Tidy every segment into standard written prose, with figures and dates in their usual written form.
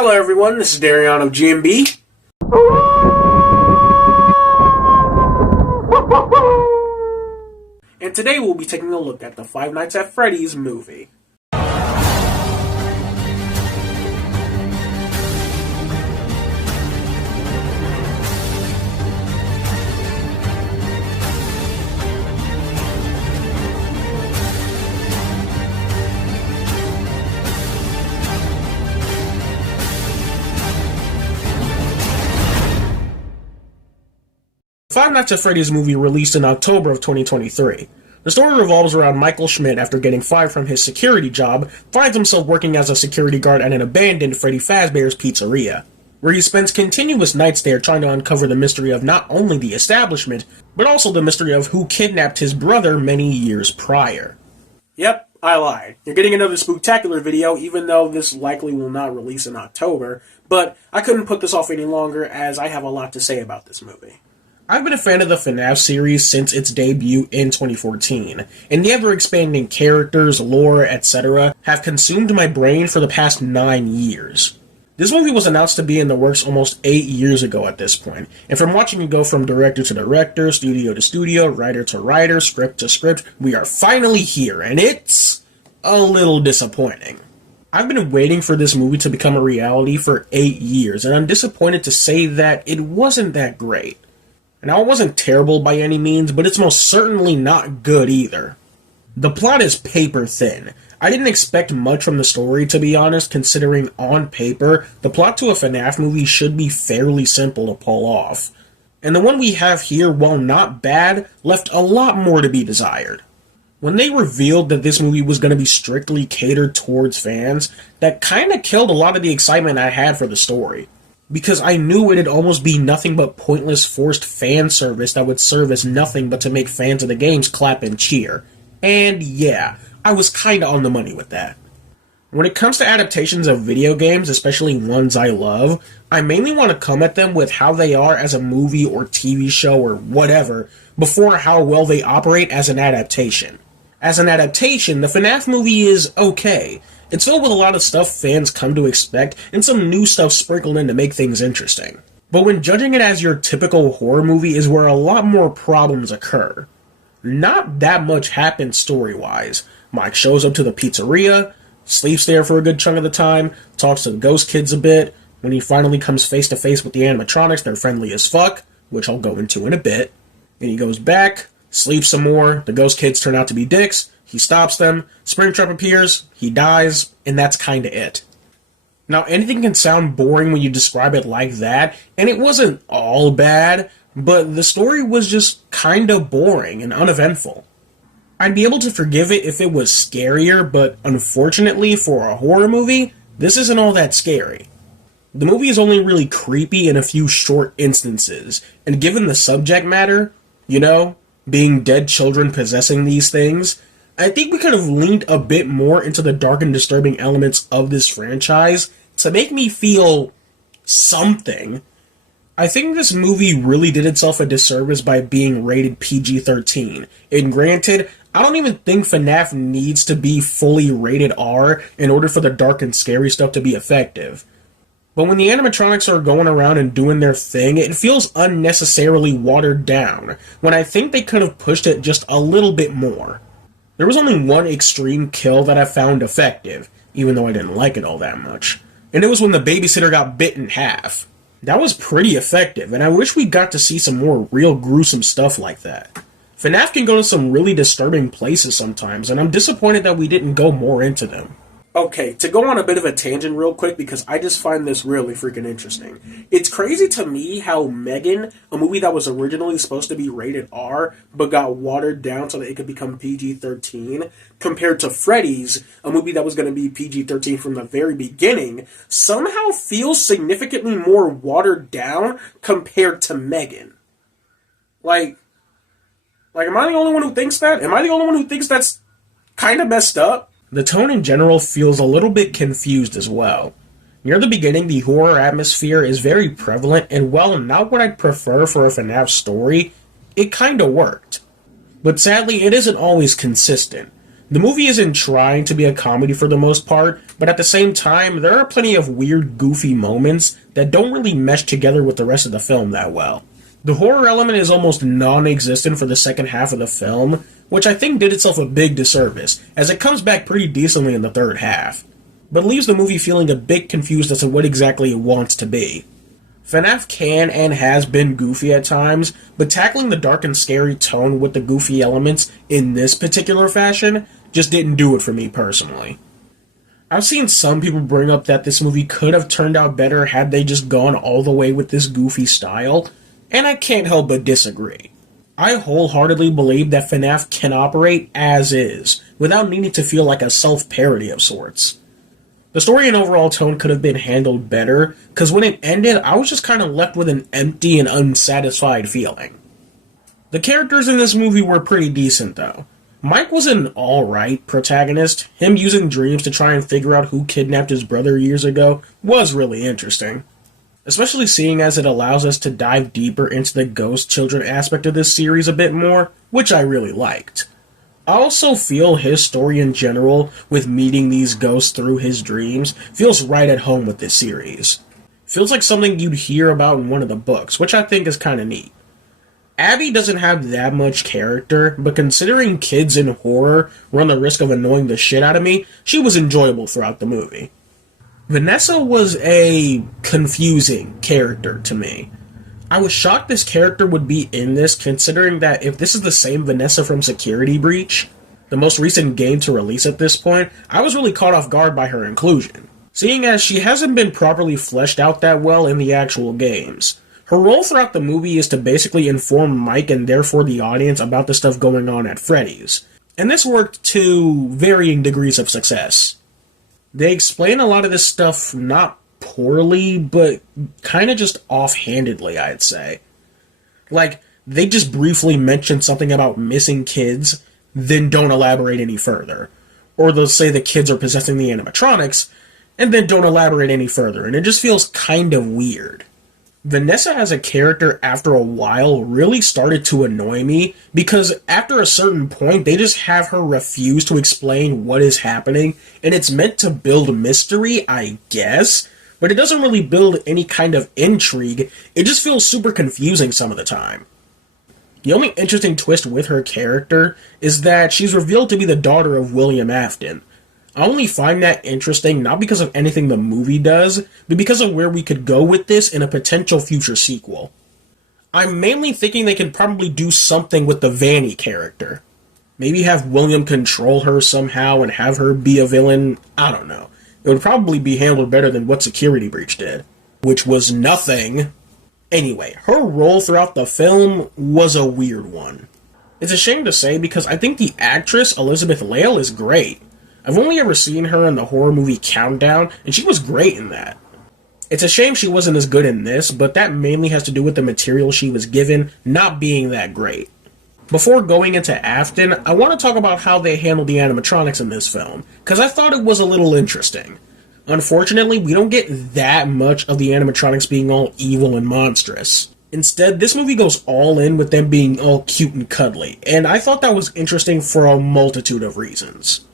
Hello everyone, this is Darion of GNB. And today we'll be taking a look at the Five Nights at Freddy's movie. Five Nights at Freddy's movie released in October of 2023. The story revolves around Michael Schmidt after getting fired from his security job, finds himself working as a security guard at an abandoned Freddy Fazbear's Pizzeria, where he spends continuous nights there trying to uncover the mystery of not only the establishment, but also the mystery of who kidnapped his brother many years prior. Yep, I lied. You're getting another spooktacular video, even though this likely will not release in October, but I couldn't put this off any longer as I have a lot to say about this movie. I've been a fan of the FNAF series since its debut in 2014, and the ever-expanding characters, lore, etc. have consumed my brain for the past 9 years. This movie was announced to be in the works almost 8 years ago at this point, and from watching it go from director to director, studio to studio, writer to writer, script to script, we are finally here, and it's a little disappointing. I've been waiting for this movie to become a reality for 8 years, and I'm disappointed to say that it wasn't that great. Now, it wasn't terrible by any means, but it's most certainly not good either. The plot is paper thin. I didn't expect much from the story, to be honest, considering on paper, the plot to a FNAF movie should be fairly simple to pull off. And the one we have here, while not bad, left a lot more to be desired. When they revealed that this movie was going to be strictly catered towards fans, that kinda killed a lot of the excitement I had for the story. Because I knew it'd almost be nothing but pointless forced fan service that would serve as nothing but to make fans of the games clap and cheer. And yeah, I was kinda on the money with that. When it comes to adaptations of video games, especially ones I love, I mainly want to come at them with how they are as a movie or TV show or whatever, before how well they operate as an adaptation. As an adaptation, the FNAF movie is okay. It's filled with a lot of stuff fans come to expect, and some new stuff sprinkled in to make things interesting. But when judging it as your typical horror movie is where a lot more problems occur. Not that much happens story-wise. Mike shows up to the pizzeria, sleeps there for a good chunk of the time, talks to the ghost kids a bit. When he finally comes face to face with the animatronics, they're friendly as fuck, which I'll go into in a bit. Then he goes back, sleeps some more, the ghost kids turn out to be dicks, he stops them, Springtrap appears, he dies, and that's kinda it. Now, anything can sound boring when you describe it like that, and it wasn't all bad, but the story was just kinda boring and uneventful. I'd be able to forgive it if it was scarier, but unfortunately for a horror movie, this isn't all that scary. The movie is only really creepy in a few short instances, and given the subject matter, being dead children possessing these things, I think we could have leaned a bit more into the dark and disturbing elements of this franchise to make me feel something. I think this movie really did itself a disservice by being rated PG-13. And granted, I don't even think FNAF needs to be fully rated R in order for the dark and scary stuff to be effective. But when the animatronics are going around and doing their thing, it feels unnecessarily watered down, when I think they could have pushed it just a little bit more. There was only one extreme kill that I found effective, even though I didn't like it all that much. And it was when the babysitter got bit in half. That was pretty effective, and I wish we got to see some more real gruesome stuff like that. FNAF can go to some really disturbing places sometimes, and I'm disappointed that we didn't go more into them. Okay, to go on a bit of a tangent real quick, because I just find this really freaking interesting. It's crazy to me how Megan, a movie that was originally supposed to be rated R, but got watered down so that it could become PG-13, compared to Freddy's, a movie that was going to be PG-13 from the very beginning, somehow feels significantly more watered down compared to Megan. Like, am I the only one who thinks that? Am I the only one who thinks that's kind of messed up? The tone in general feels a little bit confused as well. Near the beginning, the horror atmosphere is very prevalent, and while not what I'd prefer for a FNAF story, it kinda worked. But sadly, it isn't always consistent. The movie isn't trying to be a comedy for the most part, but at the same time, there are plenty of weird, goofy moments that don't really mesh together with the rest of the film that well. The horror element is almost non-existent for the second half of the film, which I think did itself a big disservice, as it comes back pretty decently in the third half, but leaves the movie feeling a bit confused as to what exactly it wants to be. FNAF can and has been goofy at times, but tackling the dark and scary tone with the goofy elements in this particular fashion just didn't do it for me personally. I've seen some people bring up that this movie could have turned out better had they just gone all the way with this goofy style, and I can't help but disagree. I wholeheartedly believe that FNAF can operate as is, without needing to feel like a self-parody of sorts. The story and overall tone could have been handled better, because when it ended, I was just kind of left with an empty and unsatisfied feeling. The characters in this movie were pretty decent, though. Mike was an alright protagonist. Him using dreams to try and figure out who kidnapped his brother years ago was really interesting. Especially seeing as it allows us to dive deeper into the ghost children aspect of this series a bit more, which I really liked. I also feel his story in general, with meeting these ghosts through his dreams, feels right at home with this series. Feels like something you'd hear about in one of the books, which I think is kinda neat. Abby doesn't have that much character, but considering kids in horror run the risk of annoying the shit out of me, she was enjoyable throughout the movie. Vanessa was a confusing character to me. I was shocked this character would be in this, considering that if this is the same Vanessa from Security Breach, the most recent game to release at this point, I was really caught off guard by her inclusion, seeing as she hasn't been properly fleshed out that well in the actual games. Her role throughout the movie is to basically inform Mike and therefore the audience about the stuff going on at Freddy's, and this worked to varying degrees of success. They explain a lot of this stuff not poorly, but kind of just offhandedly, I'd say. Like, they just briefly mention something about missing kids, then don't elaborate any further. Or they'll say the kids are possessing the animatronics, and then don't elaborate any further, and it just feels kind of weird. Vanessa as a character, after a while, really started to annoy me, because after a certain point, they just have her refuse to explain what is happening, and it's meant to build mystery, I guess, but it doesn't really build any kind of intrigue. It just feels super confusing some of the time. The only interesting twist with her character is that she's revealed to be the daughter of William Afton. I only find that interesting not because of anything the movie does, but because of where we could go with this in a potential future sequel. I'm mainly thinking they could probably do something with the Vanny character. Maybe have William control her somehow and have her be a villain. I don't know. It would probably be handled better than what Security Breach did, which was nothing. Anyway, her role throughout the film was a weird one. It's a shame to say because I think the actress Elizabeth Lail is great. I've only ever seen her in the horror movie Countdown, and she was great in that. It's a shame she wasn't as good in this, but that mainly has to do with the material she was given not being that great. Before going into Afton, I want to talk about how they handled the animatronics in this film, because I thought it was a little interesting. Unfortunately, we don't get that much of the animatronics being all evil and monstrous. Instead, this movie goes all in with them being all cute and cuddly, and I thought that was interesting for a multitude of reasons.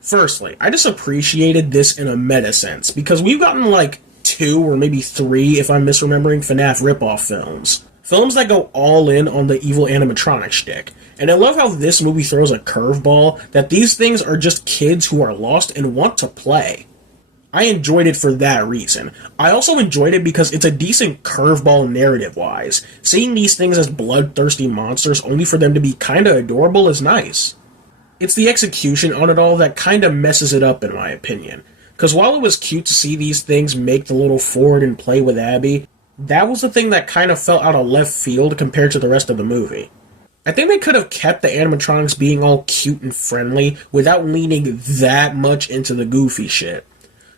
Firstly, I just appreciated this in a meta sense, because we've gotten like 2 or maybe 3, if I'm misremembering, FNAF ripoff films. Films that go all in on the evil animatronic shtick. And I love how this movie throws a curveball that these things are just kids who are lost and want to play. I enjoyed it for that reason. I also enjoyed it because it's a decent curveball narrative-wise. Seeing these things as bloodthirsty monsters only for them to be kinda adorable is nice. It's the execution on it all that kinda messes it up in my opinion. Because while it was cute to see these things make the little Ford and play with Abby, that was the thing that kind of felt out of left field compared to the rest of the movie. I think they could have kept the animatronics being all cute and friendly without leaning that much into the goofy shit.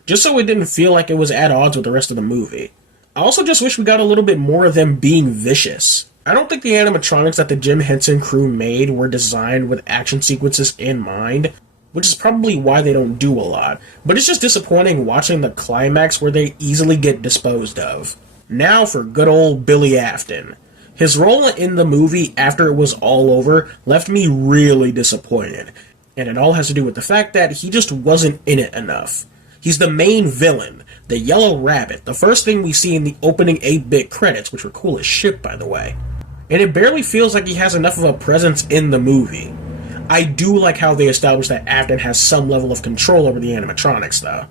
Just so it didn't feel like it was at odds with the rest of the movie. I also just wish we got a little bit more of them being vicious. I don't think the animatronics that the Jim Henson crew made were designed with action sequences in mind, which is probably why they don't do a lot. But it's just disappointing watching the climax where they easily get disposed of. Now for good old Billy Afton. His role in the movie after it was all over left me really disappointed. And it all has to do with the fact that he just wasn't in it enough. He's the main villain, the Yellow Rabbit, the first thing we see in the opening 8-bit credits, which were cool as shit, by the way. And it barely feels like he has enough of a presence in the movie. I do like how they established that Afton has some level of control over the animatronics, though.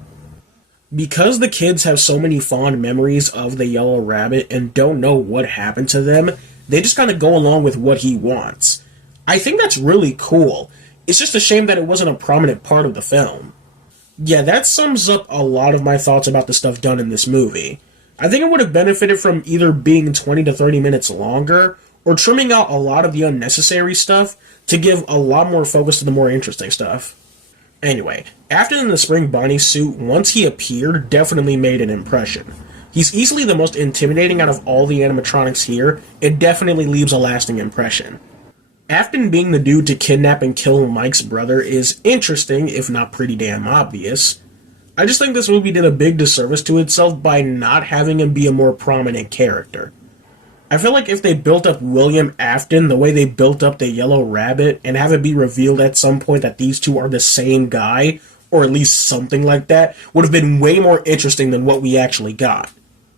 Because the kids have so many fond memories of the Yellow Rabbit and don't know what happened to them, they just kind of go along with what he wants. I think that's really cool. It's just a shame that it wasn't a prominent part of the film. Yeah, that sums up a lot of my thoughts about the stuff done in this movie. I think it would have benefited from either being 20 to 30 minutes longer, or trimming out a lot of the unnecessary stuff to give a lot more focus to the more interesting stuff. Anyway, Afton in the spring Bonnie suit, once he appeared, definitely made an impression. He's easily the most intimidating out of all the animatronics here. It definitely leaves a lasting impression. Afton being the dude to kidnap and kill Mike's brother is interesting, if not pretty damn obvious. I just think this movie did a big disservice to itself by not having him be a more prominent character. I feel like if they built up William Afton the way they built up the Yellow Rabbit and have it be revealed at some point that these two are the same guy, or at least something like that, would have been way more interesting than what we actually got.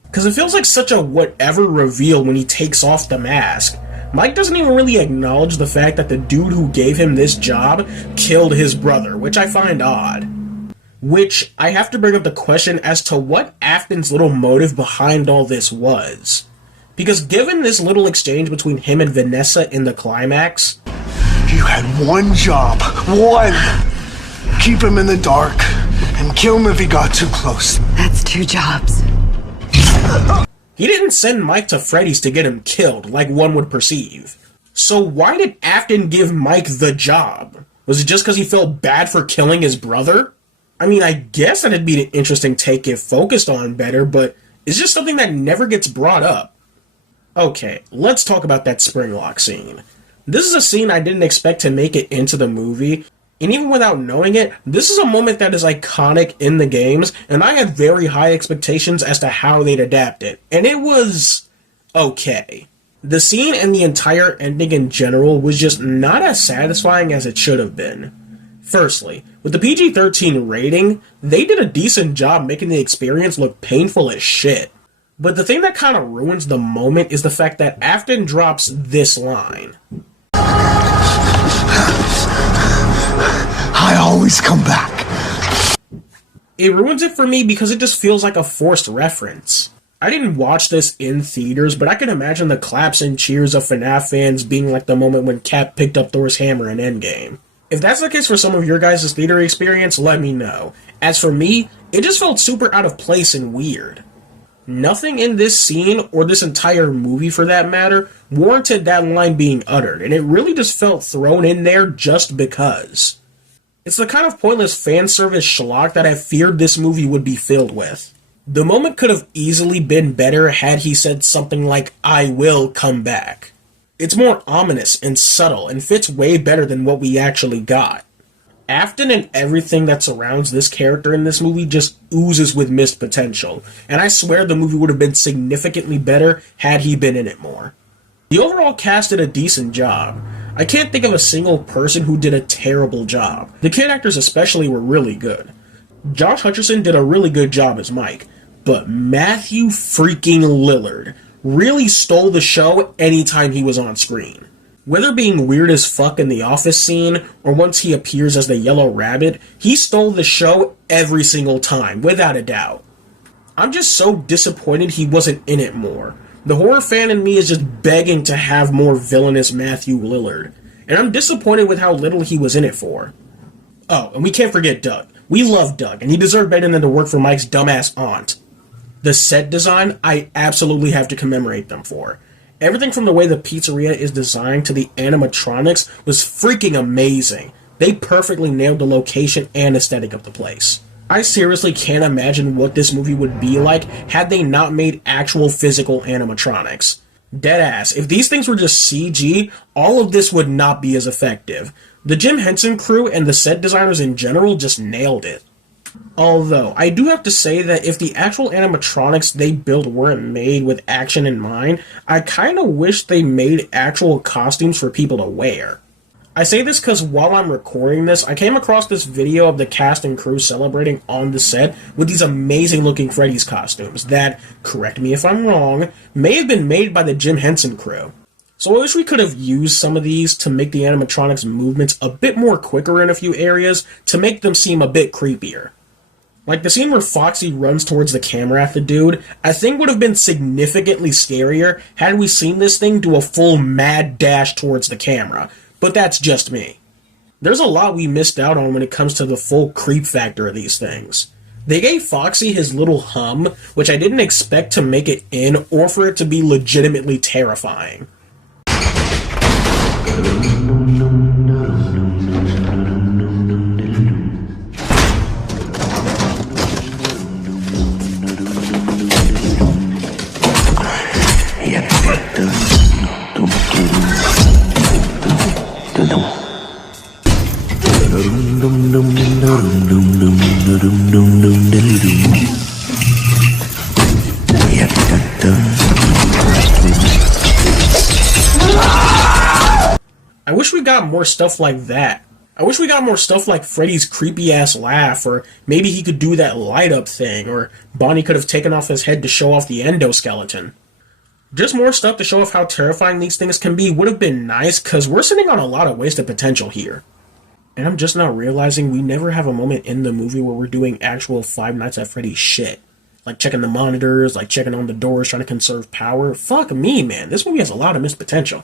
Because it feels like such a whatever reveal when he takes off the mask. Mike doesn't even really acknowledge the fact that the dude who gave him this job killed his brother, which I find odd. Which, I have to bring up the question as to what Afton's little motive behind all this was. Because given this little exchange between him and Vanessa in the climax... You had one job. One! Keep him in the dark and kill him if he got too close. That's 2 jobs. He didn't send Mike to Freddy's to get him killed, like one would perceive. So why did Afton give Mike the job? Was it just because he felt bad for killing his brother? I mean, I guess that'd be an interesting take if focused on better, but it's just something that never gets brought up. Okay, let's talk about that Springlock scene. This is a scene I didn't expect to make it into the movie, and even without knowing it, this is a moment that is iconic in the games, and I had very high expectations as to how they'd adapt it, and it was... okay. The scene and the entire ending in general was just not as satisfying as it should have been. Firstly, with the PG-13 rating, they did a decent job making the experience look painful as shit. But the thing that kind of ruins the moment is the fact that Afton drops this line. I always come back. It ruins it for me because it just feels like a forced reference. I didn't watch this in theaters, but I can imagine the claps and cheers of FNAF fans being like the moment when Cap picked up Thor's hammer in Endgame. If that's the case for some of your guys' theater experience, let me know. As for me, it just felt super out of place and weird. Nothing in this scene, or this entire movie for that matter, warranted that line being uttered, and it really just felt thrown in there just because. It's the kind of pointless fan service schlock that I feared this movie would be filled with. The moment could have easily been better had he said something like, "I will come back." It's more ominous and subtle, and fits way better than what we actually got. Afton and everything that surrounds this character in this movie just oozes with missed potential, and I swear the movie would have been significantly better had he been in it more. The overall cast did a decent job. I can't think of a single person who did a terrible job. The kid actors especially were really good. Josh Hutcherson did a really good job as Mike, but Matthew freaking Lillard really stole the show anytime he was on screen. Whether being weird as fuck in the office scene, or once he appears as the Yellow Rabbit, he stole the show every single time, without a doubt. I'm just so disappointed he wasn't in it more. The horror fan in me is just begging to have more villainous Matthew Lillard, and I'm disappointed with how little he was in it for. Oh, and we can't forget Doug. We love Doug, and he deserved better than to work for Mike's dumbass aunt. The set design, I absolutely have to commemorate them for. Everything from the way the pizzeria is designed to the animatronics was freaking amazing. They perfectly nailed the location and aesthetic of the place. I seriously can't imagine what this movie would be like had they not made actual physical animatronics. Deadass, if these things were just CG, all of this would not be as effective. The Jim Henson crew and the set designers in general just nailed it. Although, I do have to say that if the actual animatronics they built weren't made with action in mind, I kinda wish they made actual costumes for people to wear. I say this because while I'm recording this, I came across this video of the cast and crew celebrating on the set with these amazing looking Freddy's costumes that, correct me if I'm wrong, may have been made by the Jim Henson crew. So I wish we could have used some of these to make the animatronics movements a bit more quicker in a few areas to make them seem a bit creepier. Like the scene where Foxy runs towards the camera at the dude, I think would have been significantly scarier had we seen this thing do a full mad dash towards the camera, but that's just me. There's a lot we missed out on when it comes to the full creep factor of these things. They gave Foxy his little hum, which I didn't expect to make it in or for it to be legitimately terrifying. I wish we got more stuff like that. I wish we got more stuff like Freddy's creepy ass laugh, or maybe he could do that light up thing, or Bonnie could have taken off his head to show off the endoskeleton. Just more stuff to show off how terrifying these things can be would have been nice, cause we're sitting on a lot of wasted potential here. And I'm just now realizing we never have a moment in the movie where we're doing actual Five Nights at Freddy's shit. Like checking the monitors, like checking on the doors, trying to conserve power. Fuck me, man. This movie has a lot of missed potential.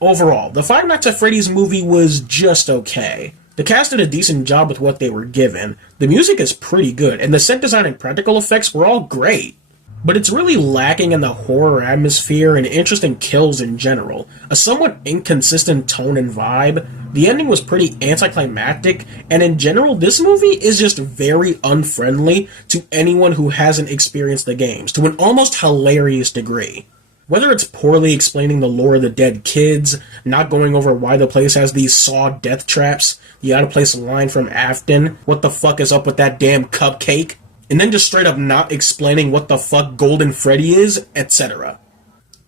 Overall, the Five Nights at Freddy's movie was just okay. The cast did a decent job with what they were given. The music is pretty good, and the set design and practical effects were all great. But it's really lacking in the horror atmosphere and interesting kills in general. A somewhat inconsistent tone and vibe. The ending was pretty anticlimactic, and in general, this movie is just very unfriendly to anyone who hasn't experienced the games, to an almost hilarious degree. Whether it's poorly explaining the lore of the dead kids, not going over why the place has these saw death traps, the out-of-place line from Afton, what the fuck is up with that damn cupcake, and then just straight up not explaining what the fuck Golden Freddy is, etc.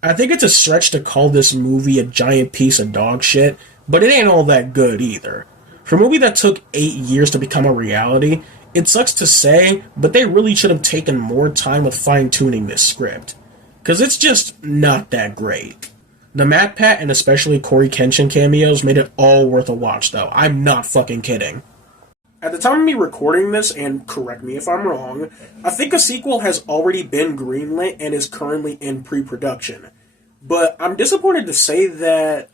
I think it's a stretch to call this movie a giant piece of dog shit, but it ain't all that good either. For a movie that took 8 years to become a reality, it sucks to say, but they really should have taken more time with fine-tuning this script. Because it's just not that great. The Matt Pat and especially Corey Kenshin cameos made it all worth a watch, though. I'm not fucking kidding. At the time of me recording this, and correct me if I'm wrong, I think a sequel has already been greenlit and is currently in pre-production. But I'm disappointed to say that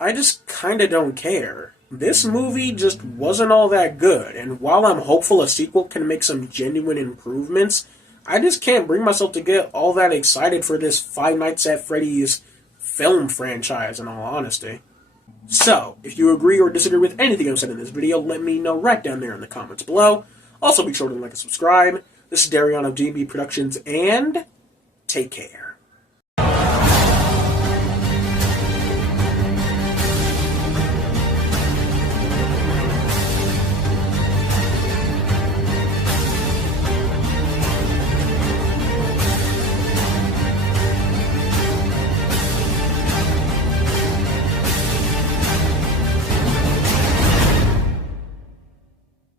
I just kinda don't care. This movie just wasn't all that good, and while I'm hopeful a sequel can make some genuine improvements, I just can't bring myself to get all that excited for this Five Nights at Freddy's film franchise, in all honesty. So, if you agree or disagree with anything I've said in this video, let me know right down there in the comments below. Also, be sure to like and subscribe. This is Darion of GNB Productions, and take care.